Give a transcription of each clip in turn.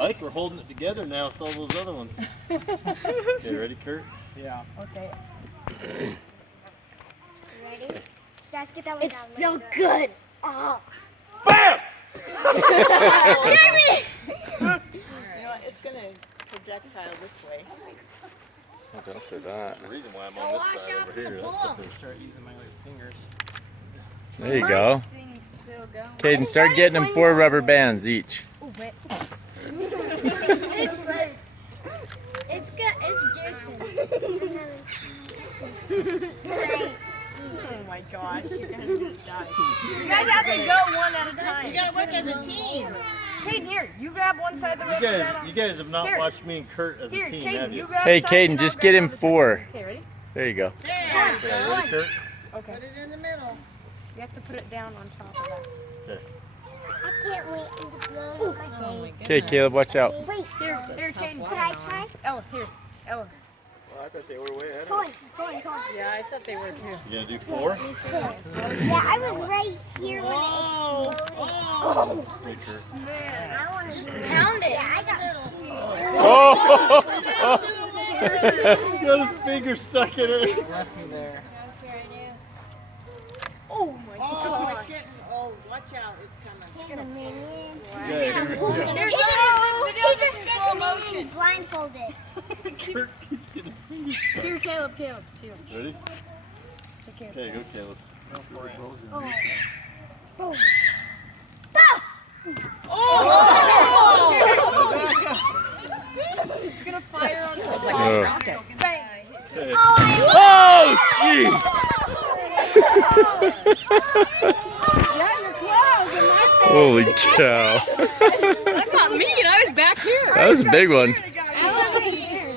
I think we're holding it together now with all those other ones. Okay, ready, Kurt? Yeah. Okay. Ready? Guys, get that one It's down. so good. Oh. BAM! Scare me! You know what? It's gonna projectile this way. Oh, don't say that. The reason why I'm on this side over here. That's Start using my fingers. There you go. Thing's still going. Caden, start getting them 4 rubber bands each. Ooh, wait. It's like, it's good. It's Jason. Oh my gosh, you're gonna die. You guys have to go one at a time. You gotta work as a team. Caden, here, you grab one side of the You rubber guys, band. you guys have not Here. watched me and Kurt as Here, a team, Caden, have you you? grab Hey, side Caden, and just I'll get grab him the other 4. side. Okay, ready? There you go. There. Okay, ready, Kurt? Okay. Put it in the middle. You have to put it down on top of that. Okay. I can't wait to blow my Oh my face. Okay, Caleb, watch out. Wait, Here, Caden. could I try? Oh, here. Oh. Well, I thought they were way ahead Go on, go on, go on. Yeah, I thought they were too. You gonna do 4? Yeah, I was right here when it exploded. Hey, Kurt. Man, I want to Pound it. Yeah, I got Oh! Got his finger stuck in it. Left me there. Oh my Oh, it's getting. Oh, watch out! It's coming. a minute. Yeah, here we go. There's He's no a in slow motion. blindfolded. Kurt keeps getting his fingers stuck. Here, Caleb, see him. Ready? Take care. Okay, go, Caleb. Go for it. Boom. It's gonna fire on the Oh. side. Bang. Okay. Oh, jeez! Yeah, you're close. And Holy cow. That got me, and I was back here. That was a big one. I was right here.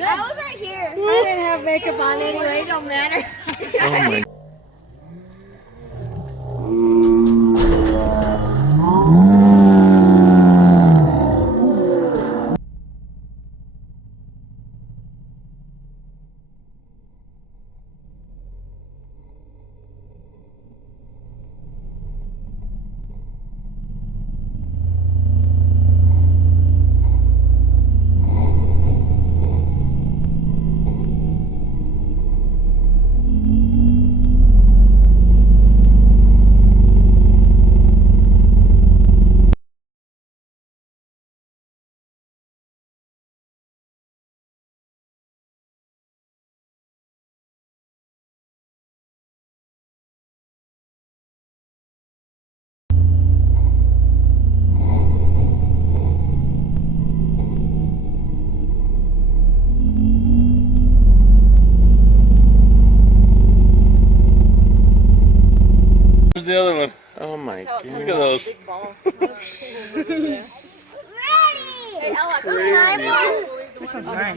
I was right here. I didn't have makeup on anyway. Don't matter. Oh my. Where's the other one? Oh my Look at goodness. those. big ball. Ready. Hey, Ella, Crazy. This one's mine.